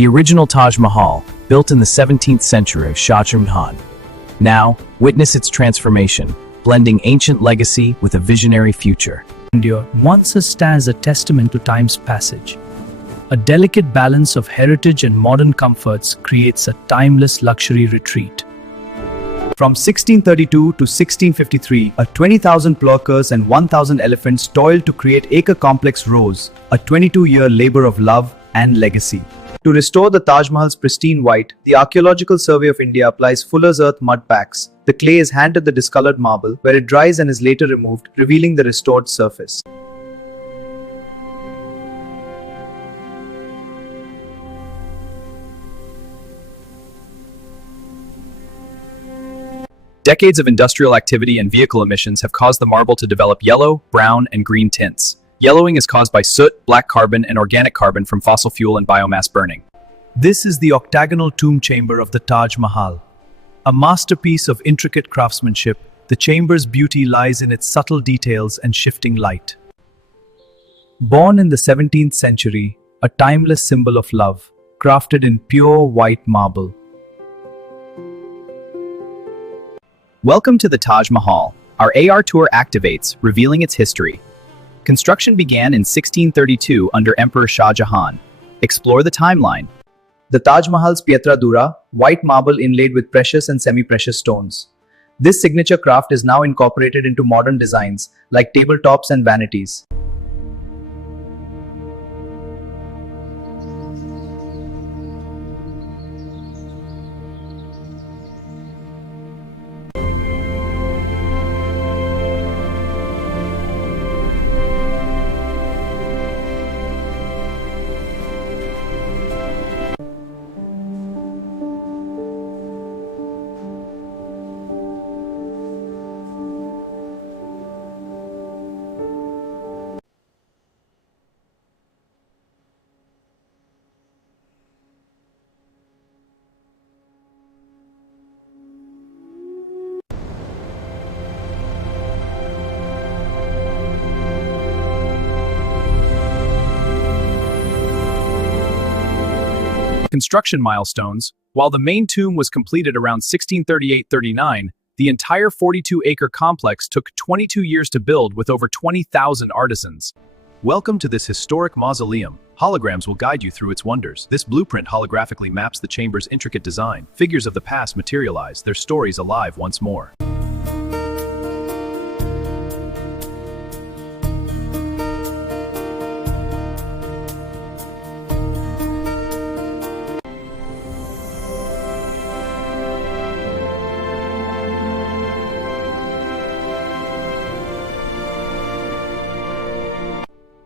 the original Taj Mahal, built in the 17th century of Shah Jahan. Now, witness its transformation, blending ancient legacy with a visionary future. Grandeur once stands a testament to time's passage. A delicate balance of heritage and modern comforts creates a timeless luxury retreat. From 1632 to 1653, a 20,000 pluckers and 1,000 elephants toiled to create acre complex Rose, a 22-year labor of love and legacy. To restore the Taj Mahal's pristine white, the Archaeological Survey of India applies Fuller's Earth mud packs. The clay is handed the discolored marble, where it dries and is later removed, revealing the restored surface. Decades of industrial activity and vehicle emissions have caused the marble to develop yellow, brown, and green tints. Yellowing is caused by soot, black carbon, and organic carbon from fossil fuel and biomass burning. This is the octagonal tomb chamber of the Taj Mahal. A masterpiece of intricate craftsmanship, the chamber's beauty lies in its subtle details and shifting light. Born in the 17th century, a timeless symbol of love, crafted in pure white marble. Welcome to the Taj Mahal. Our AR tour activates, revealing its history. Construction began in 1632 under Emperor Shah Jahan. Explore the timeline. The Taj Mahal's Pietra Dura, white marble inlaid with precious and semi-precious stones. This signature craft is now incorporated into modern designs, like tabletops and vanities. Construction milestones. While the main tomb was completed around 1638-39, the entire 42-acre complex took 22 years to build with over 20,000 artisans. Welcome to this historic mausoleum. Holograms will guide you through its wonders. This blueprint holographically maps the chamber's intricate design. Figures of the past materialize, their stories alive once more.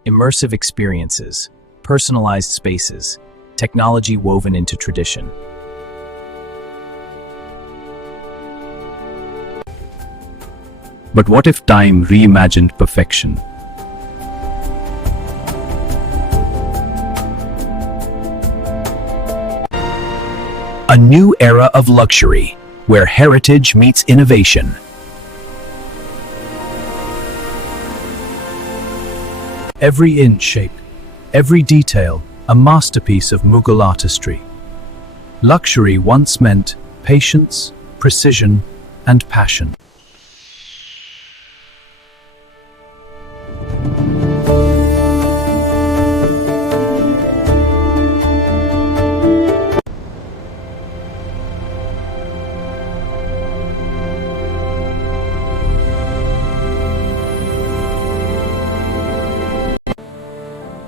Immersive experiences, personalized spaces, technology woven into tradition. But what if time reimagined perfection? A new era of luxury, where heritage meets innovation. Every inch shape, every detail, a masterpiece of Mughal artistry. Luxury once meant patience, precision, and passion.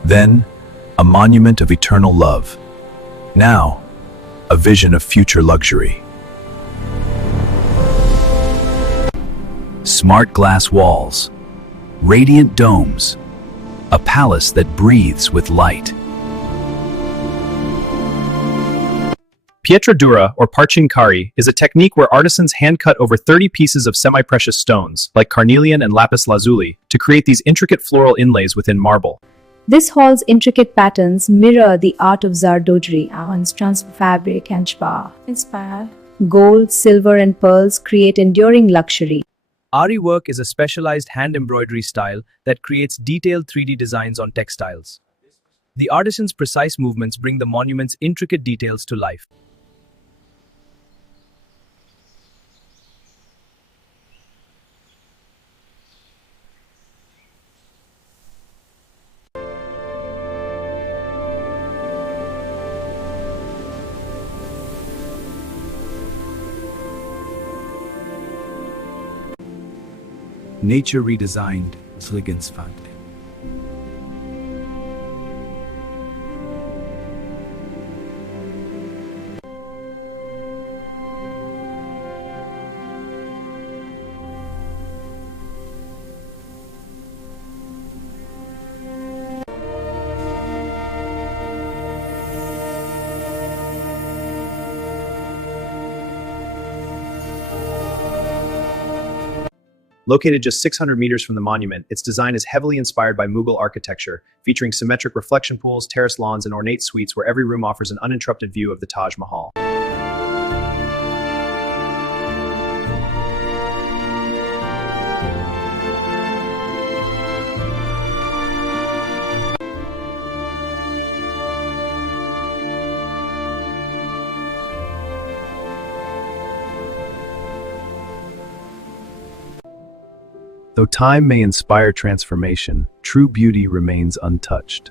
Then, a monument of eternal love. Now, a vision of future luxury. Smart glass walls, radiant domes, a palace that breathes with light. Pietra dura, or parchinkari, is a technique where artisans hand-cut over 30 pieces of semi-precious stones, like carnelian and lapis lazuli, to create these intricate floral inlays within marble. This hall's intricate patterns mirror the art of Zardojri, Avan's transfer fabric and inspire. Gold, silver, and pearls create enduring luxury. Ari work is a specialized hand embroidery style that creates detailed 3D designs on textiles. The artisan's precise movements bring the monument's intricate details to life. Nature redesigned, elegance found. Located just 600 meters from the monument, its design is heavily inspired by Mughal architecture, featuring symmetric reflection pools, terrace lawns, and ornate suites where every room offers an uninterrupted view of the Taj Mahal. Though time may inspire transformation, true beauty remains untouched.